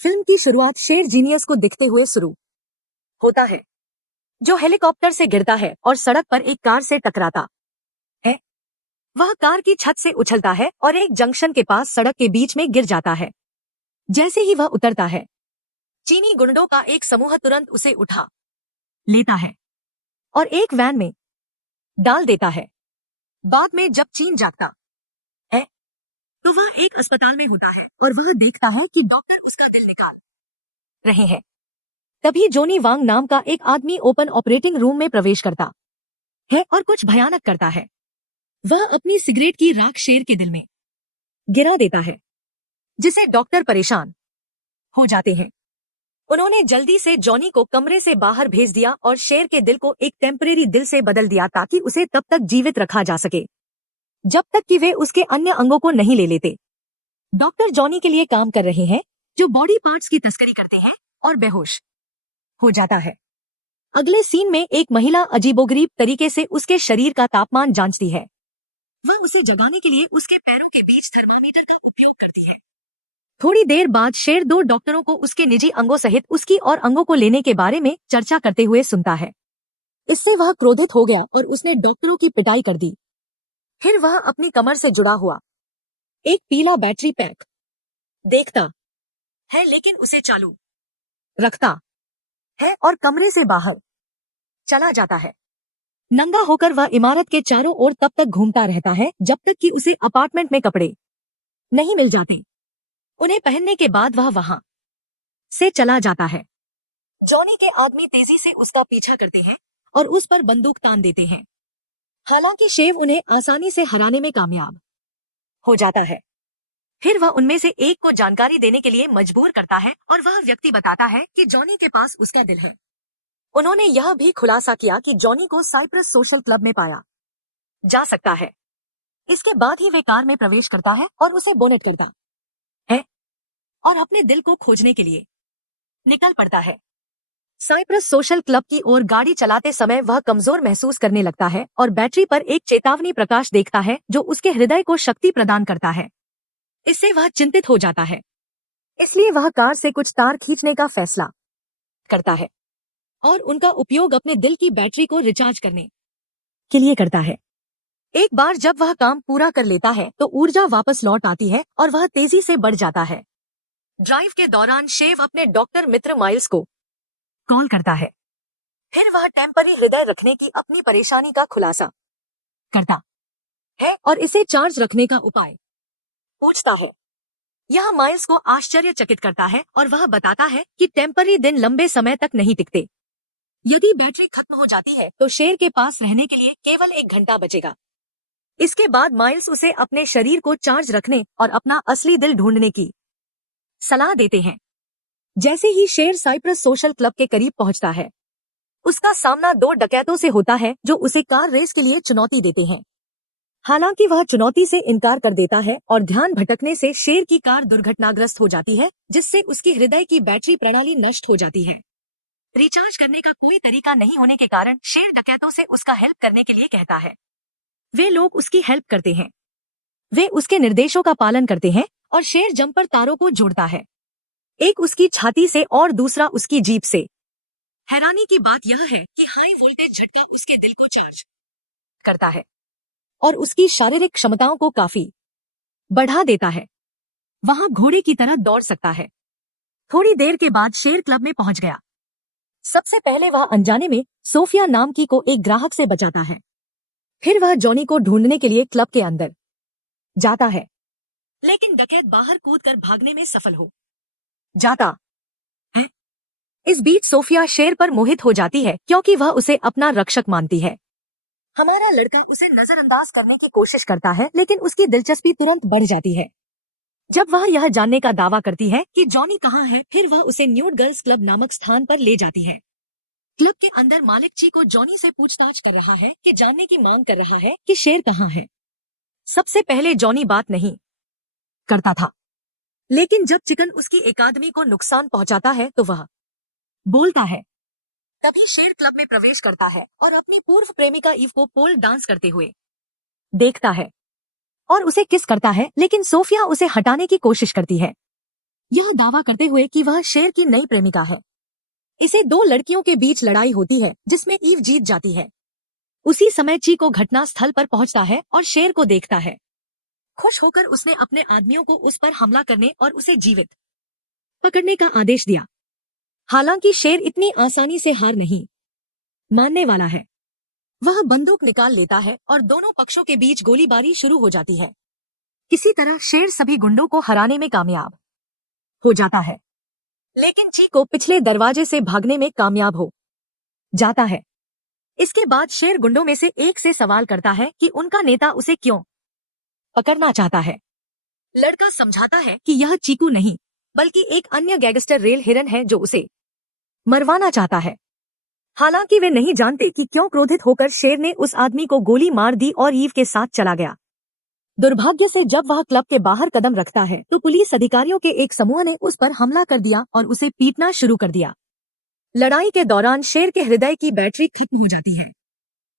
Film की शुरुआत शेर जीनियस को दिखते हुए शुरू होता है, जो हेलीकॉप्टर से गिरता है और सड़क पर एक कार से टकराता है। वह कार की छत से उछलता है और एक जंक्शन के पास सड़क के बीच में गिर जाता है। जैसे ही वह उतरता है, चीनी गुंडों का एक समूह तुरंत उसे उठा लेता है और एक वैन में डाल देता है। बाद में जब चीन जागता है तो वह एक अस्पताल में होता है और वह देखता है कि डॉक्टर उसका दिल निकाल रहे हैं। तभी जोनी वांग नाम का एक आदमी ओपन ऑपरेटिंग रूम में प्रवेश करता है और कुछ भयानक करता है। वह अपनी सिगरेट की राख शेर के दिल में गिरा देता है, जिसे डॉक्टर परेशान हो जाते हैं। उन्होंने जल्दी से जॉनी को कमरे से बाहर भेज दिया और शेर के दिल को एक टेम्परेरी दिल से बदल दिया ताकि उसे तब तक जीवित रखा जा सके जब तक कि वे उसके अन्य अंगों को नहीं ले लेते। डॉक्टर जॉनी के लिए काम कर रहे हैं, जो बॉडी पार्ट्स की तस्करी करते हैं, और बेहोश हो जाता है। अगले सीन में एक महिला अजीबोगरीब तरीके से उसके शरीर का तापमान जांचती है। वह उसे जगाने के लिए उसके पैरों के बीच थर्मामीटर का उपयोग करती है। थोड़ी देर बाद शेर दो डॉक्टरों को उसके निजी अंगों सहित उसकी और अंगों को लेने के बारे में चर्चा करते हुए सुनता है। इससे वह क्रोधित हो गया और उसने डॉक्टरों की पिटाई कर दी। फिर वह अपनी कमर से जुड़ा हुआ एक पीला बैटरी पैक देखता है, लेकिन उसे चालू रखता है और कमरे से बाहर चला जाता है। नंगा होकर वह इमारत के चारों ओर तब तक घूमता रहता है जब तक कि उसे अपार्टमेंट में कपड़े नहीं मिल जाते। उन्हें पहनने के बाद वह वहां से चला जाता है। जॉनी के आदमी तेजी से उसका पीछा करते हैं और उस पर बंदूक तान देते हैं। हालांकि शेव उन्हें आसानी से हराने में कामयाब हो जाता है। फिर वह उनमें से एक को जानकारी देने के लिए मजबूर करता है और वह व्यक्ति बताता है कि जॉनी के पास उसका दिल है। उन्होंने यह भी खुलासा किया कि जॉनी को साइप्रस सोशल क्लब में पाया जा सकता है। इसके बाद ही वे कार में प्रवेश करता है और उसे बोनेट करता है और अपने दिल को खोजने के लिए निकल पड़ता है। साइप्रस सोशल क्लब की ओर गाड़ी चलाते समय वह कमजोर महसूस करने लगता है और बैटरी पर एक चेतावनी प्रकाश देखता है जो उसके हृदय को शक्ति प्रदान करता है। इससे वह चिंतित हो जाता है, इसलिए वह कार से कुछ तार खींचने का फैसला करता है और उनका उपयोग अपने दिल की बैटरी को रिचार्ज करने के लिए करता है। एक बार जब वह काम पूरा कर लेता है तो ऊर्जा वापस लौट आती है और वह तेजी से बढ़ जाता है। ड्राइव के दौरान शेव अपने डॉक्टर मित्र माइल्स को कॉल करता है। फिर वह टेम्पररी हृदय रखने की अपनी परेशानी का खुलासा करता है और इसे चार्ज रखने का उपाय पूछता है। यह माइल्स को आश्चर्यचकित करता है और वह बताता है कि टेम्पररी दिन लंबे समय तक नहीं टिकते। यदि बैटरी खत्म हो जाती है तो शेर के पास रहने के लिए केवल 1 घंटा बचेगा। इसके बाद माइल्स उसे अपने शरीर को चार्ज रखने और अपना असली दिल ढूंढने की सलाह देते हैं। जैसे ही शेर साइप्रस सोशल क्लब के करीब पहुंचता है, उसका सामना 2 डकैतों से होता है जो उसे कार रेस के लिए चुनौती देते हैं। हालांकि वह चुनौती से इनकार कर देता है और ध्यान भटकने से शेर की कार दुर्घटनाग्रस्त हो जाती है, जिससे उसकी हृदय की बैटरी प्रणाली नष्ट हो जाती है। रिचार्ज करने का कोई तरीका नहीं होने के कारण शेर डकैतों से उसका हेल्प करने के लिए कहता है। वे लोग उसकी हेल्प करते हैं। वे उसके निर्देशों का पालन करते हैं और शेर जंपर तारों को जोड़ता है, एक उसकी छाती से और दूसरा उसकी जीभ से। हैरानी की बात यह है कि हाई वोल्टेज झटका उसके दिल को चार्ज करता है और उसकी शारीरिक क्षमताओं को काफी बढ़ा देता है। वहां घोड़े की तरह दौड़ सकता है। थोड़ी देर के बाद शेर क्लब में पहुंच गया। सबसे पहले वह अनजाने में सोफिया नाम की को एक ग्राहक से बचाता है। फिर वह जॉनी को ढूंढने के लिए क्लब के अंदर जाता है, लेकिन डकैत बाहर कूदकर भागने में सफल हो जाता है। इस बीच सोफिया शेर पर मोहित हो जाती है क्योंकि वह उसे अपना रक्षक मानती है। हमारा लड़का उसे नजरअंदाज करने की कोशिश करता है, लेकिन उसकी दिलचस्पी तुरंत बढ़ जाती है जब वह यह जानने का दावा करती है कि जॉनी कहाँ है। फिर वह उसे न्यूड गर्ल्स क्लब नामक स्थान पर ले जाती है। क्लब के अंदर मालिक ची को जॉनी से पूछताछ कर रहा है कि जानने की मांग कर रहा है कि शेर कहाँ है। सबसे पहले जॉनी बात नहीं करता था, लेकिन जब चिकन उसकी एकादमी को नुकसान पहुंचाता है तो वह बोलता है। तभी शेर क्लब में प्रवेश करता है और अपनी पूर्व प्रेमिका ईव को पोल डांस करते हुए देखता है और उसे किस करता है, लेकिन सोफिया उसे हटाने की कोशिश करती है। यह दावा करते हुए कि वह शेर की नई प्रेमिका है। इसे दो लड़कियों के बीच लड़ाई होती है जिसमें ईव जीत जाती है। उसी समय चीको घटना स्थल पर पहुंचता है और शेर को देखता है। खुश होकर उसने अपने आदमियों को उस पर हमला करने और उसे जीवित पकड़ने का आदेश दिया। हालांकि शेर इतनी आसानी से हार नहीं मानने वाला है। वह बंदूक निकाल लेता है और दोनों पक्षों के बीच गोलीबारी शुरू हो जाती है। किसी तरह शेर सभी गुंडों को हराने में कामयाब हो जाता है, लेकिन चीको पिछले दरवाजे से भागने में कामयाब हो जाता है। इसके बाद शेर गुंडों में से एक से सवाल करता है कि उनका नेता उसे क्यों पकड़ना चाहता है। लड़का समझाता है कि यह चीकू नहीं बल्कि एक अन्य गैंगस्टर रेल हिरन है जो उसे मरवाना चाहता है। हालांकि वे नहीं जानते कि क्यों क्रोधित होकर शेर ने उस आदमी को गोली मार दी और ईव के साथ चला गया। दुर्भाग्य से जब वह क्लब के बाहर कदम रखता है तो पुलिस अधिकारियों के एक समूह ने उस पर हमला कर दिया और उसे पीटना शुरू कर दिया। लड़ाई के दौरान शेर के हृदय की बैटरी खत्म हो जाती है,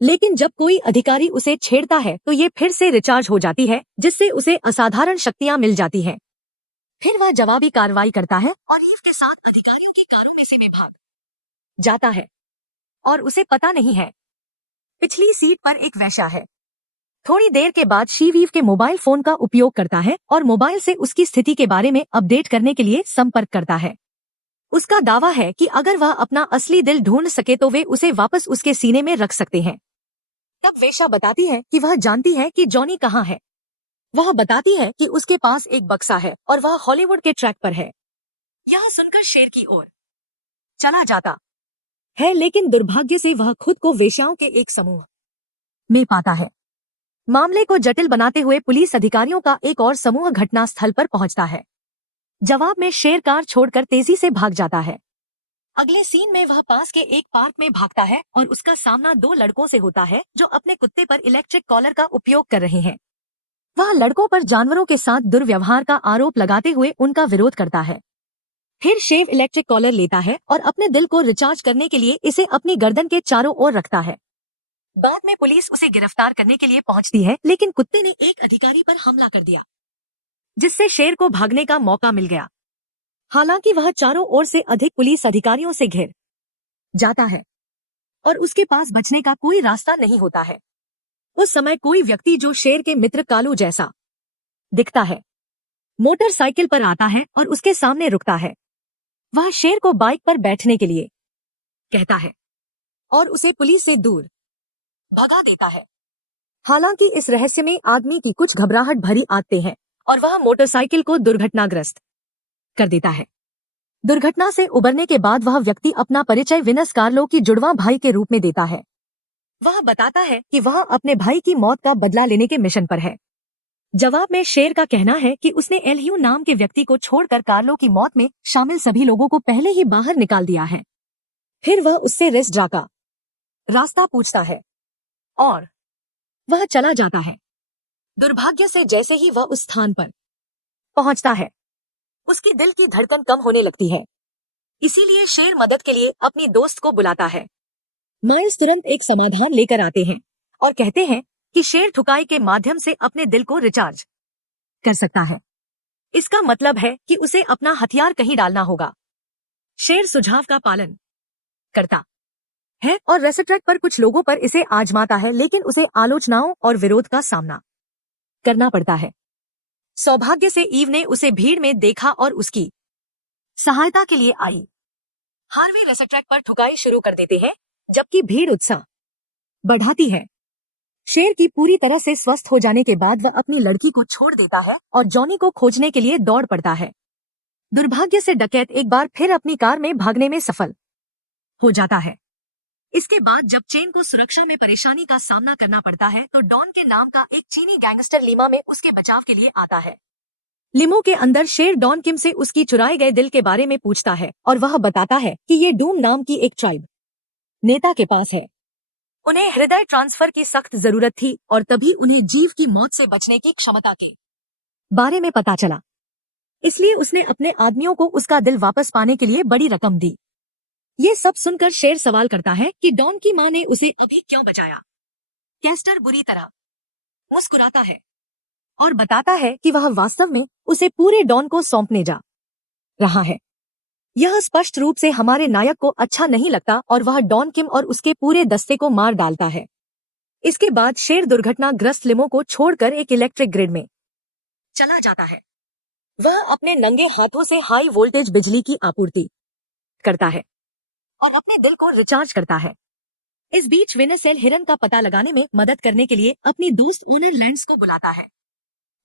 लेकिन जब कोई अधिकारी उसे छेड़ता है तो ये फिर से रिचार्ज हो जाती है, जिससे उसे असाधारण शक्तियां मिल जाती हैं। फिर वह जवाबी कार्रवाई करता है और ईव के साथ अधिकारियों की कारों में से में भाग जाता है और उसे पता नहीं है पिछली सीट पर एक वेश्या है। थोड़ी देर के बाद शिव ईव के मोबाइल फोन का उपयोग करता है और मोबाइल से उसकी स्थिति के बारे में अपडेट करने के लिए संपर्क करता है। उसका दावा है कि अगर वह अपना असली दिल ढूंढ सके तो वे उसे वापस उसके सीने में रख सकते हैं। तब वेश्या बताती है कि वह जानती है कि जॉनी कहाँ है। वह बताती है कि उसके पास एक बक्सा है और वह हॉलीवुड के ट्रैक पर है। यह सुनकर शेर की ओर चला जाता है, लेकिन दुर्भाग्य से वह खुद को वेश्याओं के एक समूह में पाता है। मामले को जटिल बनाते हुए पुलिस अधिकारियों का एक और समूह घटनास्थल पर पहुंचता है। जवाब में शेर कार छोड़कर तेजी से भाग जाता है। अगले सीन में वह पास के एक पार्क में भागता है और उसका सामना दो लड़कों से होता है जो अपने कुत्ते पर इलेक्ट्रिक कॉलर का उपयोग कर रहे हैं। वह लड़कों पर जानवरों के साथ दुर्व्यवहार का आरोप लगाते हुए उनका विरोध करता है। फिर शेव इलेक्ट्रिक कॉलर लेता है और अपने दिल को रिचार्ज करने के लिए इसे अपनी गर्दन के चारों ओर रखता है। बाद में पुलिस उसे गिरफ्तार करने के लिए पहुंचती है, लेकिन कुत्ते ने एक अधिकारी पर हमला कर दिया, जिससे शेर को भागने का मौका मिल गया। हालांकि वह चारों ओर से अधिक पुलिस अधिकारियों से घिर जाता है और उसके पास बचने का कोई रास्ता नहीं होता है। उस समय कोई व्यक्ति जो शेर के मित्र कालू जैसा दिखता है मोटरसाइकिल पर आता है और उसके सामने रुकता है। वह शेर को बाइक पर बैठने के लिए कहता है और उसे पुलिस से दूर भगा देता है। हालांकि इस रहस्य में आदमी की कुछ घबराहट भरी आते हैं और वह मोटरसाइकिल को दुर्घटनाग्रस्त कर देता है। दुर्घटना से उबरने के बाद वह व्यक्ति अपना परिचय विनस कार्लो की जुड़वा भाई के रूप में देता है। वह बताता है कि वह अपने भाई की मौत का बदला लेने के मिशन पर है। जवाब में शेर का कहना है कि उसने एलह्यू नाम के व्यक्ति को छोड़कर कार्लो की मौत में शामिल सभी लोगों को पहले ही बाहर निकाल दिया है। फिर वह उससे रेस्ट्रा का रास्ता पूछता है और वह चला जाता है। दुर्भाग्य से जैसे ही वह उस स्थान पर पहुंचता है, उसकी दिल की धड़कन कम होने लगती है। इसीलिए शेर मदद के लिए अपनी दोस्त को बुलाता है। माइल्स तुरंत एक समाधान लेकर आते हैं और कहते हैं कि शेर ठुकाई के माध्यम से अपने दिल को रिचार्ज कर सकता है। इसका मतलब है कि उसे अपना हथियार कहीं डालना होगा। शेर सुझाव का पालन करता है और रेसट्रैक पर कुछ लोगों पर इसे आजमाता है, लेकिन उसे आलोचनाओं और विरोध का सामना करना पड़ता है। सौभाग्य से ईव ने उसे भीड़ में देखा और उसकी सहायता के लिए आई। हार्वे रेसट्रैक पर ठुकाई शुरू कर देते हैं, जबकि भीड़ उत्साह बढ़ाती है। शेर की पूरी तरह से स्वस्थ हो जाने के बाद वह अपनी लड़की को छोड़ देता है और जॉनी को खोजने के लिए दौड़ पड़ता है। दुर्भाग्य से डकैत एक बार फिर अपनी कार में भागने में सफल हो जाता है। इसके बाद जब चेन को सुरक्षा में परेशानी का सामना करना पड़ता है तो डॉन के नाम का एक चीनी गैंगस्टर लिमा में उसके बचाव के लिए आता है। लिमो के अंदर शेर डॉन किम से उसकी चुराए गए दिल के बारे में पूछता है और वह बताता है कि ये डूम नाम की एक ट्राइब नेता के पास है। उन्हें हृदय ट्रांसफर की सख्त जरूरत थी और तभी उन्हें जीव की मौत से बचने की क्षमता के बारे में पता चला। इसलिए उसने अपने आदमियों को उसका दिल वापस पाने के लिए बड़ी रकम दी। ये सब सुनकर शेर सवाल करता है कि डॉन की मां ने उसे अभी क्यों बचाया। कैस्टर बुरी तरह मुस्कुराता है और बताता है कि वह वास्तव में उसे पूरे डॉन को सौंपने जा रहा है। यह स्पष्ट रूप से हमारे नायक को अच्छा नहीं लगता और वह डॉन किम और उसके पूरे दस्ते को मार डालता है। इसके बाद शेर दुर्घटनाग्रस्त लिमो को छोड़कर एक इलेक्ट्रिक ग्रिड में चला जाता है। वह अपने नंगे हाथों से हाई वोल्टेज बिजली की आपूर्ति करता है और अपने दिल को रिचार्ज करता है। इस बीच विनसेल हिरन का पता लगाने में मदद करने के लिए अपनी दोस्त ओनर लैंड्स को बुलाता है।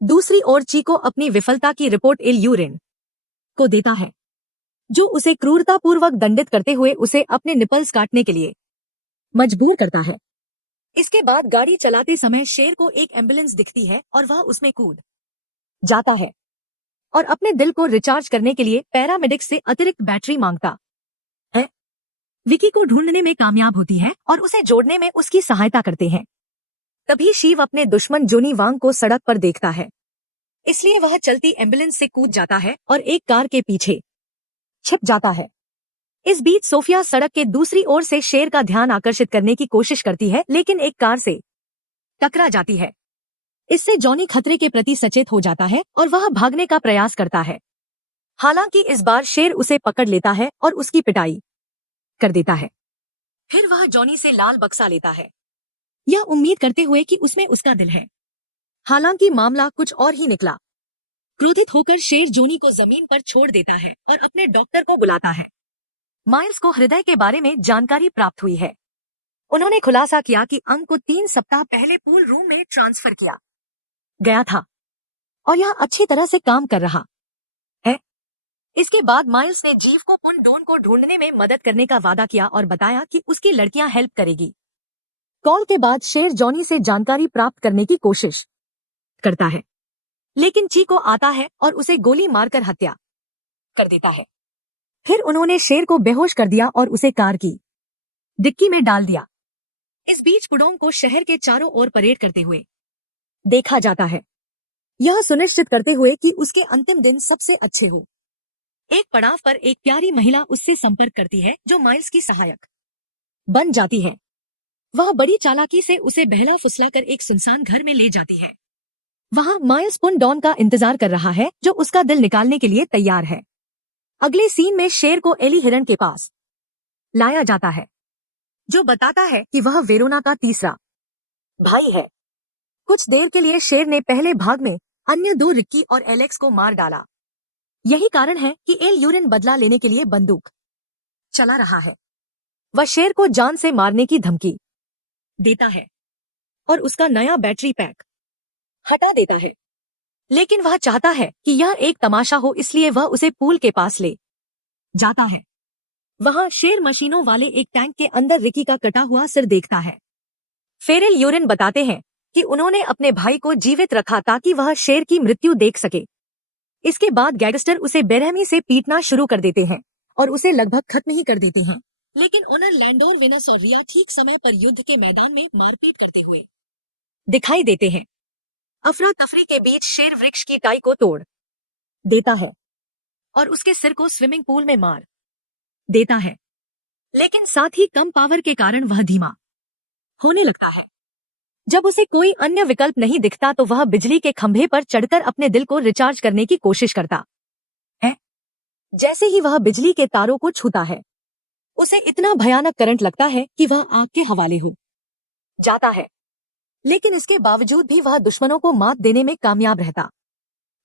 दूसरी ओर चीको अपनी विफलता की रिपोर्ट एल यूरिन को देता है, जो उसे क्रूरतापूर्वक दंडित करते हुए उसे अपने निपल्स काटने के लिए मजबूर करता है। इसके बाद गाड़ी चलाते समय शेर को एक एम्बुलेंस दिखती है और वह उसमें कूद जाता है और अपने दिल को रिचार्ज करने के लिए पैरामेडिक्स से अतिरिक्त बैटरी मांगता है। विकी को ढूंढने में कामयाब होती है और उसे जोड़ने में उसकी सहायता करते हैं। तभी शिव अपने दुश्मन जोनी वांग को सड़क पर देखता है, इसलिए वह चलती एम्बुलेंस से कूद जाता है और एक कार के पीछे छिप जाता है। इस बीच सोफिया सड़क के दूसरी ओर से शेर का ध्यान आकर्षित करने की कोशिश करती है, लेकिन एक कार से टकरा जाती है। इससे जॉनी खतरे के प्रति सचेत हो जाता है और वह भागने का प्रयास करता है। हालांकि इस बार शेर उसे पकड़ लेता है और उसकी पिटाई कर देता है। फिर वह जॉनी से लाल बक्सा लेता है, यह उम्मीद करते हुए कि उसमें उसका दिल है। हालांकि मामला कुछ और ही निकला। क्रोधित होकर शेर जॉनी को जमीन पर छोड़ देता है और अपने डॉक्टर को बुलाता है। माइल्स को हृदय के बारे में जानकारी प्राप्त हुई है। उन्होंने खुलासा किया कि अंग को 3 सप्ताह पहले पूल रूम में ट्रांसफर किया गया था और यह अच्छी तरह से काम कर रहा है। इसके बाद माइल्स ने जीव को पुन डोन को ढूंढने में मदद करने का वादा किया और बताया कि उसकी लड़कियां हेल्प करेगी। कॉल के बाद शेर जॉनी से जानकारी प्राप्त करने की कोशिश करता है, लेकिन चीको आता है और उसे गोली मारकर हत्या कर देता है। फिर उन्होंने शेर को बेहोश कर दिया और उसे कार की डिक्की में डाल दिया। इस बीच पुडोंग को शहर के चारों ओर परेड करते हुए देखा जाता है, यह सुनिश्चित करते हुए कि उसके अंतिम दिन सबसे अच्छे हो। एक पड़ाव पर एक प्यारी महिला उससे संपर्क करती है, जो माइल्स की सहायक बन जाती है। वह बड़ी चालाकी से उसे बहला फुसलाकर एक सुनसान घर में ले जाती है। वहां माइल्स पुन डॉन का इंतजार कर रहा है, जो उसका दिल निकालने के लिए तैयार है। अगले सीन में शेर को एली हिरन के पास लाया जाता है, जो बताता है कि वह वेरोना का तीसरा भाई है। कुछ देर के लिए शेर ने पहले भाग में अन्य 2 रिक्की और एलेक्स को मार डाला। यही कारण है कि एल यूरिन बदला लेने के लिए बंदूक चला रहा है। वह शेर को जान से मारने की धमकी देता है और उसका नया बैटरी पैक हटा देता है, लेकिन वह चाहता है कि यह एक तमाशा हो, इसलिए वह उसे पूल के पास ले जाता है। वहां शेर मशीनों वाले एक टैंक के अंदर रिकी का कटा हुआ सिर देखता है। फेरेल यूरिन बताते हैं कि उन्होंने अपने भाई को जीवित रखा ताकि वह शेर की मृत्यु देख सके। इसके बाद गैंगस्टर उसे बेरहमी से पीटना शुरू कर देते हैं और उसे लगभग खत्म ही कर देते हैं, लेकिन ओनर लैंडोर विनस और रिया ठीक समय पर युद्ध के मैदान में मारपीट करते हुए दिखाई देते हैं। अफरा तफरी के बीच शेर वृक्ष की टाई को तोड़ देता है और उसके सिर को स्विमिंग पूल में मार देता है, लेकिन साथ ही कम पावर के कारण वह धीमा होने लगता है। जब उसे कोई अन्य विकल्प नहीं दिखता तो वह बिजली के खंभे पर चढ़कर अपने दिल को रिचार्ज करने की कोशिश करता है। जैसे ही वह बिजली के तारों को छूता है, उसे इतना भयानक करंट लगता है कि वह आग के हवाले हो जाता है, लेकिन इसके बावजूद भी वह दुश्मनों को मात देने में कामयाब रहता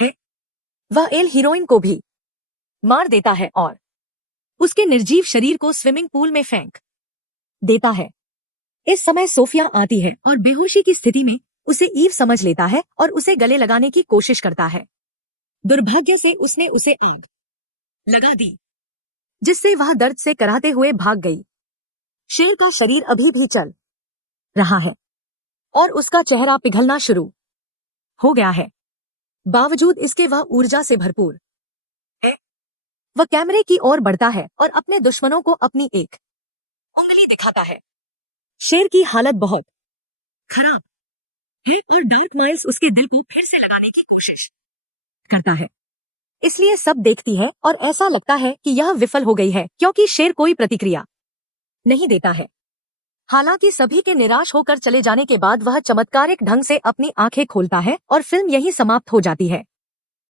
है। वह एल हीरोइन को भी मार देता है और उसके निर्जीव शरीर को स्विमिंग पूल में फेंक देता है। इस समय सोफिया आती है और बेहोशी की स्थिति में उसे ईव समझ लेता है और उसे गले लगाने की कोशिश करता है। दुर्भाग्य से उसने उसे आग लगा दी, जिससे वह दर्द से कराहते हुए भाग गई। शेर का शरीर अभी भी चल रहा है और उसका चेहरा पिघलना शुरू हो गया है। बावजूद इसके वह ऊर्जा से भरपूर है। वह कैमरे की ओर बढ़ता है और अपने दुश्मनों को अपनी एक उंगली दिखाता है। शेर की हालत बहुत खराब है और डार्क माइल्स उसके दिल को फिर से लगाने की कोशिश करता है। इसलिए सब देखती है और ऐसा लगता है कि यह विफल हो गई है, क्योंकि शेर कोई प्रतिक्रिया नहीं देता है। हालांकि सभी के निराश होकर चले जाने के बाद वह चमत्कारिक ढंग से अपनी आंखें खोलता है और फिल्म यहीं समाप्त हो जाती है।